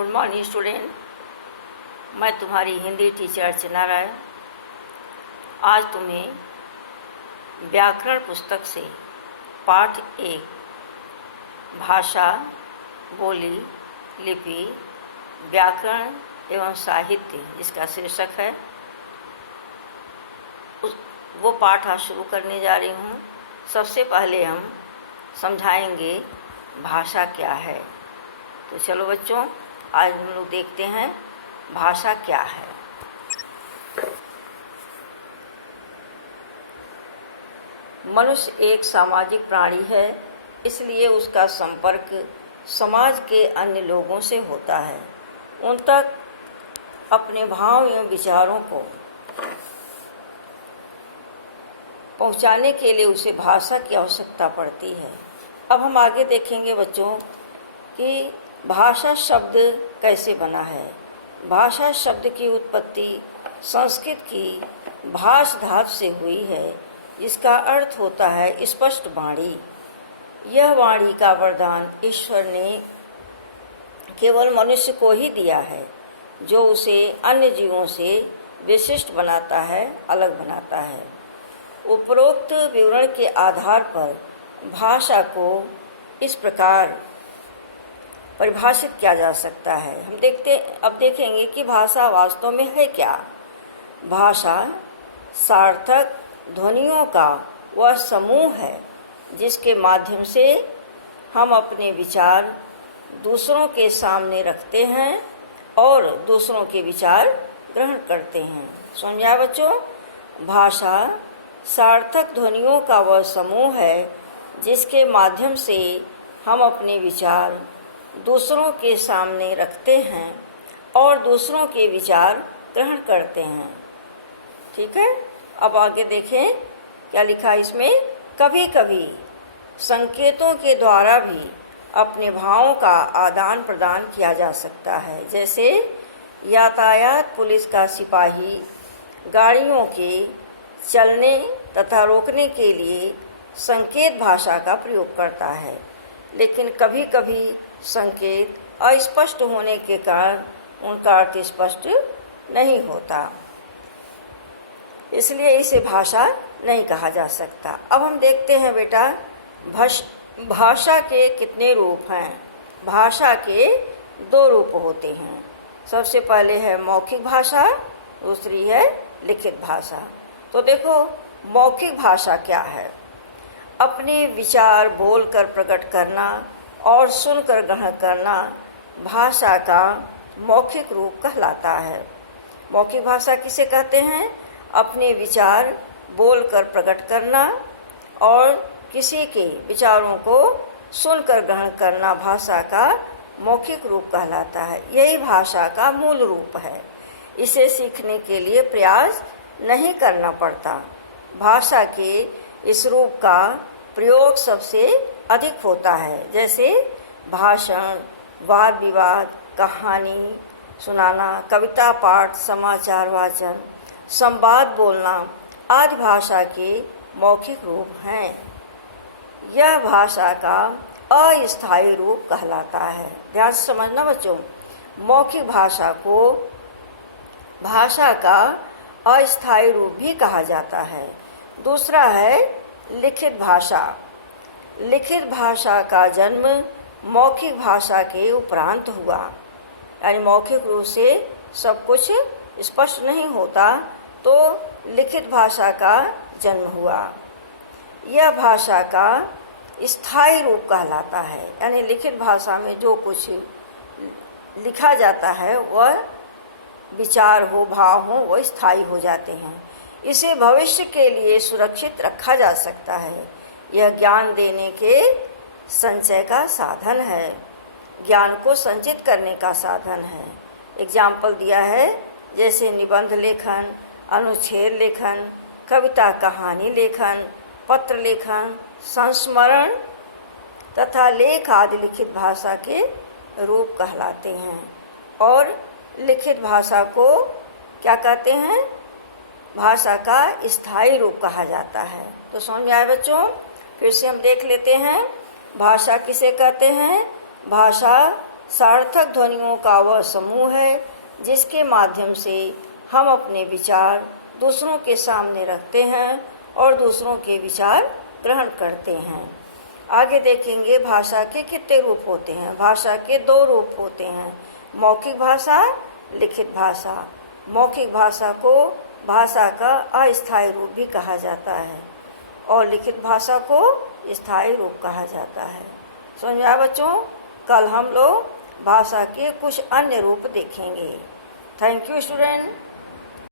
Good morning student. मैं तुम्हारी Hindi teacher अर्चना राय आज तुम्हें व्याकरण पुस्तक से पाठ 1 भाषा, बोली, लिपि, व्याकरण एवं साहित्य, इसका शीर्षक है, वो पाठ आज शुरू करने जा रही हूँ। सबसे पहले हम समझाएंगे भाषा क्या है। तो चलो बच्चों, आज हम लोग देखते हैं भाषा क्या है। मनुष्य एक सामाजिक प्राणी है, इसलिए उसका संपर्क समाज के अन्य लोगों से होता है। उन तक अपने भाव एवं विचारों को पहुंचाने के लिए उसे भाषा की आवश्यकता पड़ती है। अब हम आगे देखेंगे बच्चों कि भाषा शब्द कैसे बना है। भाषा शब्द की उत्पत्ति संस्कृत की भाष धातु से हुई है, जिसका अर्थ होता है स्पष्ट वाणी। यह वाणी का वरदान ईश्वर ने केवल मनुष्य को ही दिया है, जो उसे अन्य जीवों से विशिष्ट बनाता है, अलग बनाता है। उपरोक्त विवरण के आधार पर भाषा को इस प्रकार परिभाषित किया जा सकता है। अब देखेंगे कि भाषा वास्तव में है क्या। भाषा सार्थक ध्वनियों का वह समूह है, जिसके माध्यम से हम अपने विचार दूसरों के सामने रखते हैं और दूसरों के विचार ग्रहण करते हैं। समझा बच्चों? भाषा सार्थक ध्वनियों का वह समूह है, जिसके माध्यम से हम अपने विचार दूसरों के सामने रखते हैं और दूसरों के विचार ग्रहण करते हैं। ठीक है, अब आगे देखें क्या लिखा इसमें। कभी कभी संकेतों के द्वारा भी अपने भावों का आदान प्रदान किया जा सकता है। जैसे यातायात पुलिस का सिपाही गाड़ियों के चलने तथा रोकने के लिए संकेत भाषा का प्रयोग करता है, लेकिन कभी कभी संकेत अस्पष्ट होने के कारण उनका अर्थ स्पष्ट नहीं होता, इसलिए इसे भाषा नहीं कहा जा सकता। अब हम देखते हैं बेटा भाषा के कितने रूप हैं। भाषा के 2 रूप होते हैं। सबसे पहले है मौखिक भाषा, दूसरी है लिखित भाषा। तो देखो मौखिक भाषा क्या है। अपने विचार बोलकर प्रकट करना और सुनकर ग्रहण करना भाषा का मौखिक रूप कहलाता है। मौखिक भाषा किसे कहते हैं? अपने विचार बोलकर प्रकट करना और किसी के विचारों को सुनकर ग्रहण करना भाषा का मौखिक रूप कहलाता है। यही भाषा का मूल रूप है। इसे सीखने के लिए प्रयास नहीं करना पड़ता। भाषा के इस रूप का प्रयोग सबसे अधिक होता है, जैसे भाषण, वाद विवाद, कहानी सुनाना, कविता पाठ, समाचार वाचन, संवाद बोलना आदि भाषा के मौखिक रूप हैं। यह भाषा का अस्थायी रूप कहलाता है। ध्यान से समझना बच्चों, मौखिक भाषा को भाषा का अस्थायी रूप भी कहा जाता है। दूसरा है लिखित भाषा। लिखित भाषा का जन्म मौखिक भाषा के उपरांत हुआ, यानी मौखिक रूप से सब कुछ स्पष्ट नहीं होता, तो लिखित भाषा का जन्म हुआ। यह भाषा का स्थायी रूप कहलाता है, यानी लिखित भाषा में जो कुछ लिखा जाता है वह विचार हो, भाव हो, वह स्थायी हो जाते हैं। इसे भविष्य के लिए सुरक्षित रखा जा सकता है। यह ज्ञान देने के संचय का साधन है, ज्ञान को संचित करने का साधन है। एग्जाम्पल दिया है, जैसे निबंध लेखन, अनुच्छेद लेखन, कविता कहानी लेखन, पत्र लेखन, संस्मरण तथा लेख आदि लिखित भाषा के रूप कहलाते हैं। और लिखित भाषा को क्या कहते हैं? भाषा का स्थायी रूप कहा जाता है। तो समझ में आए बच्चों? फिर से हम देख लेते हैं भाषा किसे कहते हैं। भाषा सार्थक ध्वनियों का वह समूह है जिसके माध्यम से हम अपने विचार दूसरों के सामने रखते हैं और दूसरों के विचार ग्रहण करते हैं। आगे देखेंगे भाषा के कितने रूप होते हैं। भाषा के 2 रूप होते हैं, मौखिक भाषा, लिखित भाषा। मौखिक भाषा को भाषा का अस्थायी रूप भी कहा जाता है और लिखित भाषा को स्थायी रूप कहा जाता है। समझ में आया बच्चों? कल हम लोग भाषा के कुछ अन्य रूप देखेंगे। Thank you student.